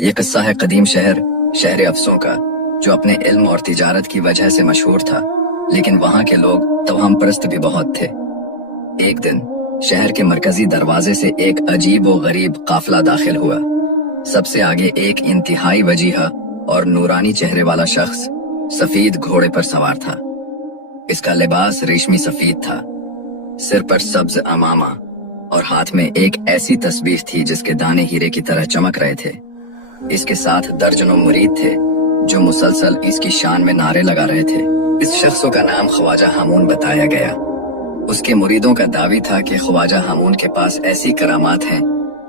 ये किस्सा है कदीम शहर अफसों का, जो अपने इल्म और तिजारत की वजह से मशहूर था, लेकिन वहाँ के लोग तवहम परस्त भी बहुत थे। एक दिन शहर के मरकजी दरवाजे से एक अजीब व गरीब काफिला दाखिल हुआ। सबसे आगे एक इंतहाई वजीहा और नूरानी चेहरे वाला शख्स सफेद घोड़े पर सवार था। इसका लिबास रेशमी सफेद था, सिर पर सब्ज अमामा और हाथ में एक ऐसी तस्बीह थी जिसके दाने हीरे की तरह चमक रहे थे। इसके साथ दर्जनों मुरीद थे जो मुसलसल इसकी शान में नारे लगा रहे थे। इस शख्स का नाम ख्वाजा हामून बताया गया। उसके मुरीदों का दावी था कि ख्वाजा हामून के पास ऐसी करामात हैं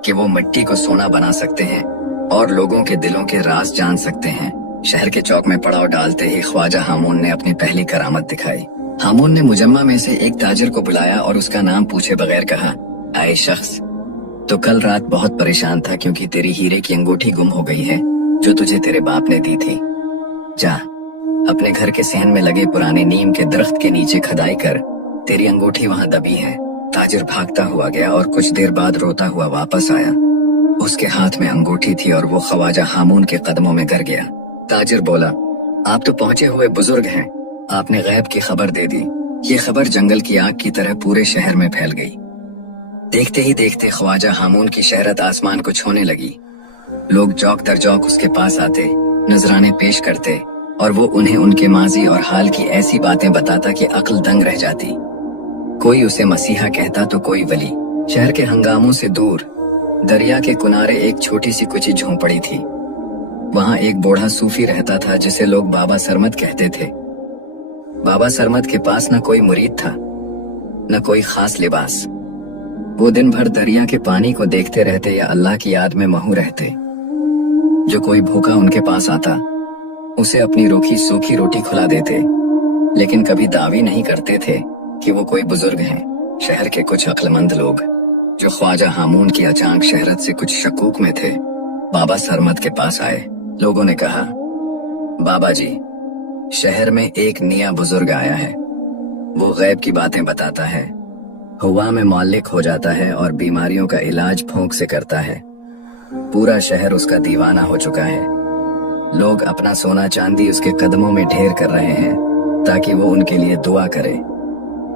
कि वो मिट्टी को सोना बना सकते हैं और लोगों के दिलों के राज जान सकते हैं। शहर के चौक में पड़ाव डालते ही ख्वाजा हामून ने अपनी पहली करामत दिखाई। हामून ने मुजम्मा में से एक ताजिर को बुलाया और उसका नाम पूछे बगैर कहा, आए शख्स, तो कल रात बहुत परेशान था क्योंकि तेरी हीरे की अंगूठी गुम हो गई है जो तुझे तेरे बाप ने दी थी। जा अपने घर के सहन में लगे पुराने नीम के दरख्त के नीचे खदाई कर, तेरी अंगूठी वहाँ दबी है। ताजिर भागता हुआ गया और कुछ देर बाद रोता हुआ वापस आया। उसके हाथ में अंगूठी थी और वो ख्वाजा हामून के कदमों में गिर गया। ताजिर बोला, आप तो पहुंचे हुए बुजुर्ग हैं, आपने गैब की खबर दे दी। ये खबर जंगल की आग की तरह पूरे शहर में फैल गई। देखते ही देखते ख्वाजा हामून की शहरत आसमान को छूने लगी। लोग जौक दर जौक उसके पास आते, नजराने पेश करते और वो उन्हें उनके माजी और हाल की ऐसी बातें बताता कि अक्ल दंग रह जाती। कोई उसे मसीहा कहता तो कोई वली। शहर के हंगामों से दूर दरिया के किनारे एक छोटी सी कुची झोंपड़ी थी। वहाँ एक बूढ़ा सूफी रहता था जिसे लोग बाबा सरमद कहते थे। बाबा सरमद के पास न कोई मुरीद था, न कोई खास लिबास। वो दिन भर दरिया के पानी को देखते रहते या अल्लाह की याद में महू रहते। जो कोई भूखा उनके पास आता, उसे अपनी रूखी सूखी रोटी खिला देते, लेकिन कभी दावी नहीं करते थे कि वो कोई बुजुर्ग हैं। शहर के कुछ अक्लमंद लोग जो ख्वाजा हामून की अचानक शहरत से कुछ शकूक में थे, बाबा सरमद के पास आए। लोगों ने कहा, बाबा जी, शहर में एक निया बुजुर्ग आया है। वो गैब की बातें बताता है, हवा में मौलिक हो जाता है और बीमारियों का इलाज फूंक से करता है। पूरा शहर उसका दीवाना हो चुका है। लोग अपना सोना चांदी उसके कदमों में ढेर कर रहे हैं ताकि वो उनके लिए दुआ करे।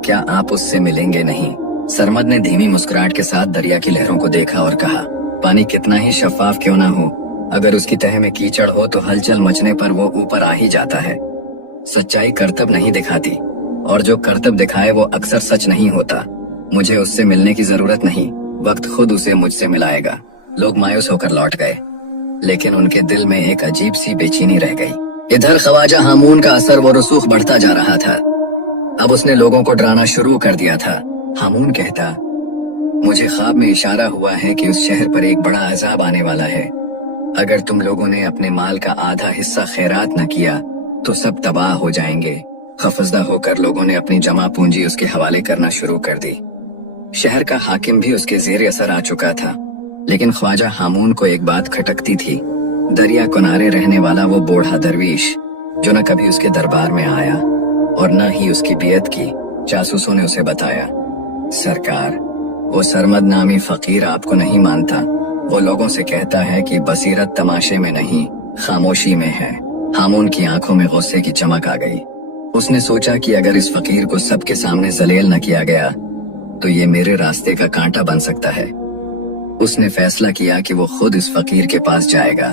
क्या आप उससे मिलेंगे नहीं? सरमद ने धीमी मुस्कुराहट के साथ दरिया की लहरों को देखा और कहा, पानी कितना ही शफाफ क्यों ना हो, अगर उसकी तह में कीचड़ हो तो हलचल मचने पर वो ऊपर आ ही जाता है। सच्चाई करतब नहीं दिखाती और जो करतब दिखाए वो अक्सर सच नहीं होता। मुझे उससे मिलने की जरूरत नहीं, वक्त खुद उसे मुझसे मिलाएगा। लोग मायूस होकर लौट गए, लेकिन उनके दिल में एक अजीब सी बेचैनी रह गई। इधर ख्वाजा हामून का असर व रसूख बढ़ता जा रहा था। अब उसने लोगों को डराना शुरू कर दिया था। हामून कहता, मुझे ख्वाब में इशारा हुआ है कि उस शहर पर एक बड़ा अजाब आने वाला है। अगर तुम लोगों ने अपने माल का आधा हिस्सा खैरात न किया तो सब तबाह हो जाएंगे। खफजदा होकर लोगों ने अपनी जमा पूंजी उसके हवाले करना शुरू कर दी। शहर का हाकिम भी उसके जेर असर आ चुका था, लेकिन ख्वाजा हामून को एक बात खटकती थी। दरिया किनारे रहने वाला वो बूढ़ा दरवीश जो न कभी उसके दरबार में आया और न ही उसकी बियत की, जासूसों ने उसे बताया, सरकार, वो सरमद नामी फकीर आपको नहीं मानता। वो लोगों से कहता है कि बसीरत तमाशे में नहीं, खामोशी में है। हामून की आंखों में गुस्से की चमक आ गई। उसने सोचा कि अगर इस फकीर को सबके सामने जलील न किया गया तो ये मेरे रास्ते का कांटा बन सकता है। उसने फैसला किया कि वो खुद इस फकीर के पास जाएगा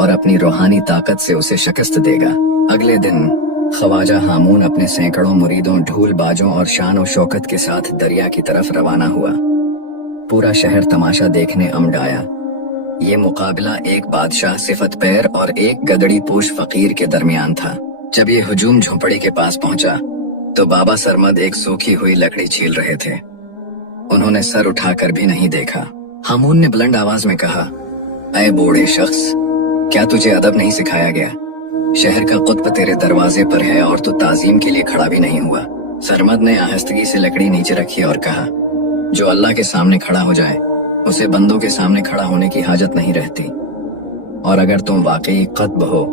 और अपनी रूहानी ताकत से उसे शिकस्त देगा। अगले दिन ख्वाजा हामून अपने सैकड़ों मुरीदों, ढोल बाजों और शान और शौकत के साथ दरिया की तरफ रवाना हुआ। पूरा शहर तमाशा देखने उमड़ आया। ये मुकाबला एक बादशाह सिफत पैर और एक गदड़ी पोश फकीर के दरमियान था। जब ये हुजूम झोंपड़ी के पास पहुंचा तो बाबा सरमद एक सूखी हुई लकड़ी छील रहे थे। उन्होंने सर उठाकर भी नहीं देखा। हामून ने बुलंद आवाज में कहा, ऐ बूढ़े शख्स, क्या तुझे अदब नहीं सिखाया गया? शहर का कुत्ब तेरे दरवाजे पर है और तू ताजीम के लिए खड़ा भी नहीं हुआ। सरमद ने आहिस्तगी से लकड़ी नीचे रखी और कहा, जो अल्लाह के सामने खड़ा हो जाए उसे बंदों के सामने खड़ा होने की हाजत नहीं रहती, और अगर तुम वाकई कुत्ब हो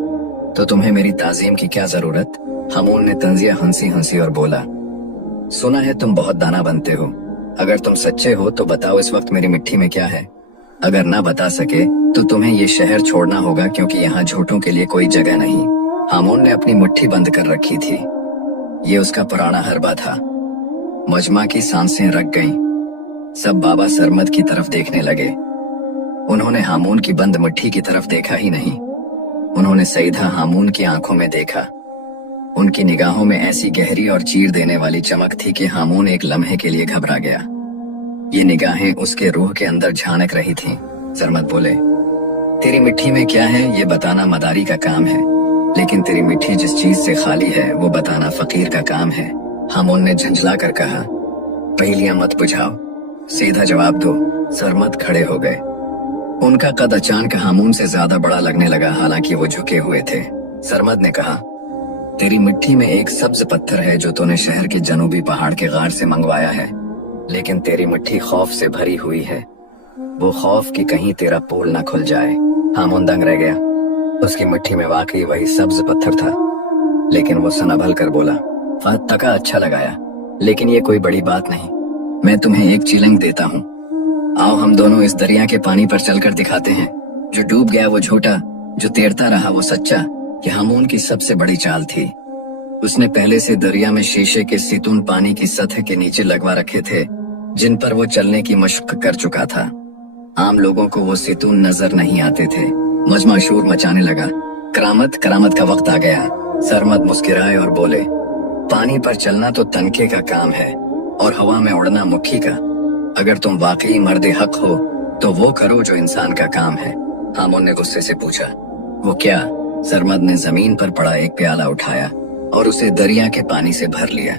तो तुम्हें मेरी ताजीम की क्या जरूरत? हामून ने तंजिया हंसी हंसी और बोला, सुना है तुम बहुत दाना बनते हो, अगर तुम सच्चे हो तो बताओ इस वक्त मेरी मिट्टी में क्या है? अगर ना बता सके तो तुम्हें ये शहर छोड़ना होगा, क्योंकि यहाँ झूठों के लिए कोई जगह नहीं। हामून ने अपनी मुट्ठी बंद कर रखी थी। ये उसका पुराना हरबा था। मजमा की सांसें रक गईं। सब बाबा सरमद की तरफ देखने लगे। उन्होंने हामून की बंद मुट्ठी की तरफ देखा ही नहीं, उन्होंने सीधा हामून की आंखों में देखा। उनकी निगाहों में ऐसी गहरी और चीर देने वाली चमक थी कि हामून एक लम्हे के लिए घबरा गया। ये निगाहें उसके रूह के अंदर झांक रही थीं। सरमद बोले, तेरी मिट्टी में क्या है ये बताना मदारी का काम है, लेकिन तेरी मिट्टी जिस चीज से खाली है वो बताना फकीर का काम है। हामून ने झंझला कर कहा, पहेलियां मत बुझाओ, सीधा जवाब दो। सरमद खड़े हो गए। उनका कद अचानक हामून से ज्यादा बड़ा लगने लगा, हालांकि वो झुके हुए थे। सरमद ने कहा, तेरी मिट्टी में एक सब्ज पत्थर है जो तूने शहर के जनूबी पहाड़ के गार से मंगवाया है, लेकिन तेरी मिट्टी खौफ से भरी हुई है। वो खौफ कि कहीं तेरा पोल न खुल जाए। हामून दंग रह गया। उसकी मिट्टी में वाकई वही सब्ज पत्थर था, लेकिन वो संभल कर बोला, फात तका अच्छा लगाया, लेकिन ये कोई बड़ी बात नहीं। मैं तुम्हें एक चिलंग देता हूँ। आओ हम दोनों इस दरिया के पानी पर चलकर दिखाते हैं। जो डूब गया वो झूठा, जो तैरता रहा वो सच्चा। ये हामून की सबसे बड़ी चाल थी। उसने पहले से दरिया में शीशे के सितून पानी की सतह के नीचे लगवा रखे थे, जिन पर वो चलने की मशक कर चुका था। आम लोगों को वो सितून नजर नहीं आते थे। मजमा शोर मचाने लगा। करामत करामत का वक्त आ गया। सरमद मुस्कुराए और बोले, पानी पर चलना तो तनके का काम है और हवा में उड़ना मुखी का। अगर तुम वाकई मर्द हक हो तो वो करो जो इंसान का काम है। हामून ने गुस्से से पूछा, वो क्या? सरमद ने जमीन पर पड़ा एक प्याला उठाया और उसे दरिया के पानी से भर लिया।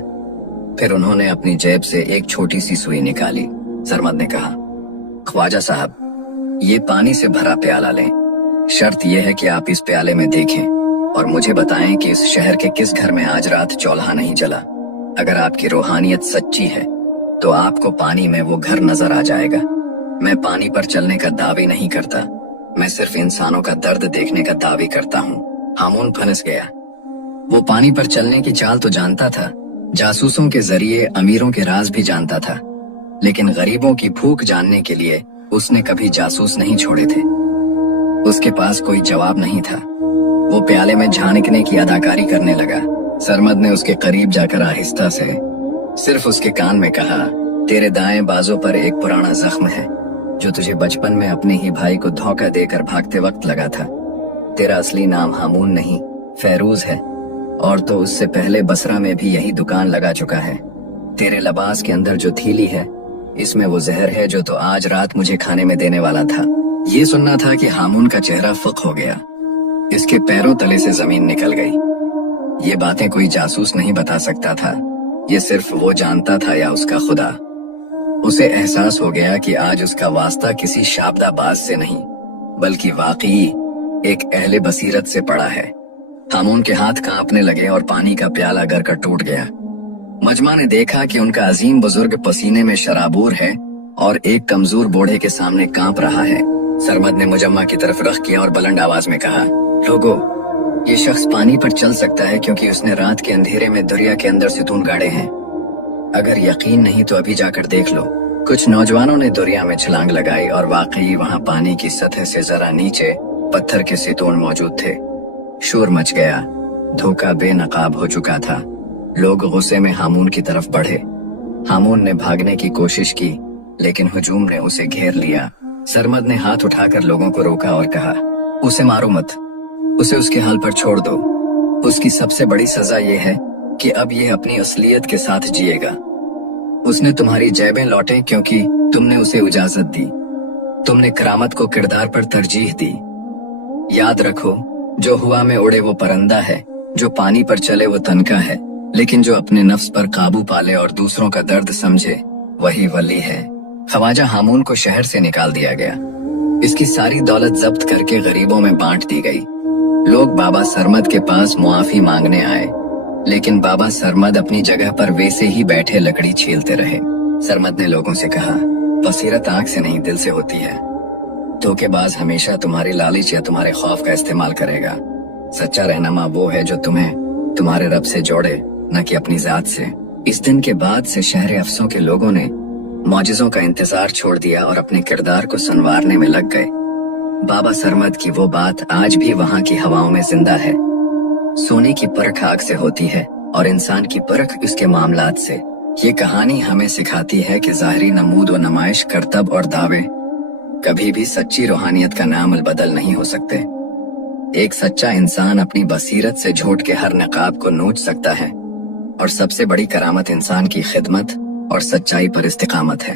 फिर उन्होंने अपनी जेब से एक छोटी सी सुई निकाली। सरमद ने कहा, ख्वाजा साहब, ये पानी से भरा प्याला लें। शर्त यह है कि आप इस प्याले में देखें और मुझे बताएं कि इस शहर के किस घर में आज रात चौल्हा नहीं जला। अगर आपकी रूहानियत सच्ची है तो आपको पानी में वो घर नजर आ जाएगा। मैं पानी पर चलने का दावे नहीं करता, मैं सिर्फ इंसानों का दर्द देखने का दावे करता हूँ। हामून फंस गया। वो पानी पर चलने की चाल तो जानता था, जासूसों के जरिए अमीरों के राज भी जानता था, लेकिन गरीबों की भूख जानने के लिए उसने कभी जासूस नहीं छोड़े थे। उसके पास कोई जवाब नहीं था। वो प्याले में झांकने की अदाकारी करने लगा। सरमद ने उसके करीब जाकर आहिस्ता से सिर्फ उसके कान में कहा, तेरे दाएं बाजू पर एक पुराना जख्म है जो तुझे बचपन में अपने ही भाई को धोखा देकर भागते वक्त लगा था। तेरा असली नाम हामून नहीं फैरूज है, और तो उससे पहले बसरा में भी यही दुकान लगा चुका है। तेरे लिबास के अंदर जो थैली है, इसमें वो जहर है जो तो आज रात मुझे खाने में देने वाला था। ये सुनना था कि हामून का चेहरा फक हो गया। इसके पैरों तले से जमीन निकल गई। ये बातें कोई जासूस नहीं बता सकता था, ये सिर्फ वो जानता था या उसका खुदा। उसे एहसास हो गया कि आज उसका वास्ता किसी शाबदाबाज से नहीं, बल्कि वाकई एक अहले बसीरत से पड़ा है। हामून के हाथ कांपने लगे और पानी का प्याला गर टूट गया। मजमा ने देखा कि उनका अजीम बुजुर्ग पसीने में शराबूर है और एक कमजोर बूढ़े के सामने कांप रहा है। सरमद ने मुजम्मा की तरफ रख किया और बुलंद आवाज में कहा, लोगों, ये शख्स पानी पर चल सकता है क्योंकि उसने रात के अंधेरे में दरिया के अंदर सितून गाड़े हैं। अगर यकीन नहीं तो अभी जाकर देख लो। कुछ नौजवानों ने दरिया में छलांग लगाई और वाकई वहां पानी की सतह से जरा नीचे पत्थर के सितून मौजूद थे। शोर मच गया। धोखा बेनकाब हो चुका था। लोग गुस्से में हामून की तरफ बढ़े। हामून ने भागने की कोशिश की, लेकिन हुजूम ने उसे घेर लिया। सरमद ने हाथ उठाकर लोगों को रोका और कहा, उसे मारो मत, उसे उसके हाल पर छोड़ दो। उसकी सबसे बड़ी सजा ये है कि अब ये अपनी असलियत के साथ जिएगा। उसने तुम्हारी जेबें लौटे क्योंकि तुमने उसे इजाजत दी। तुमने करामत को किरदार पर तरजीह दी। याद रखो, जो हवा में उड़े वो परिंदा है, जो पानी पर चले वो तनका है, लेकिन जो अपने नफ्स पर काबू पाले और दूसरों का दर्द समझे वही वली है। ख्वाजा हामून को शहर से निकाल दिया गया। इसकी सारी दौलत जब्त करके गरीबों में बांट दी गई। लोग बाबा सरमद के पास मुआफी मांगने आए, लेकिन बाबा सरमद अपनी जगह पर वैसे ही बैठे लकड़ी छीलते रहे। सरमद ने लोगों से कहा, बसीरत आंख से नहीं दिल से होती है। धोखेबाज हमेशा तुम्हारी लालच या तुम्हारे खौफ का इस्तेमाल करेगा। सच्चा रहनुमा वो है जो तुम्हें तुम्हारे रब से जोड़े, न कि अपनी जात से। इस दिन के बाद से शहर अफसों के लोगों ने मौजिज़ों का इंतजार छोड़ दिया और अपने किरदार को संवारने में लग गए। बाबा सरमद की वो बात आज भी वहाँ की हवाओं में जिंदा है। सोने की परख आग से होती है और इंसान की परख उसके मामलात से। ये कहानी हमें सिखाती है कि ज़ाहरी नमूद व नुमाइश, करतब और दावे कभी भी सच्ची रूहानियत का नाम बदल नहीं हो सकते। एक सच्चा इंसान अपनी बसीरत से झूठ के हर नकाब को नोच सकता है और सबसे बड़ी करामत इंसान की खिदमत और सच्चाई पर इस्तिकामत है।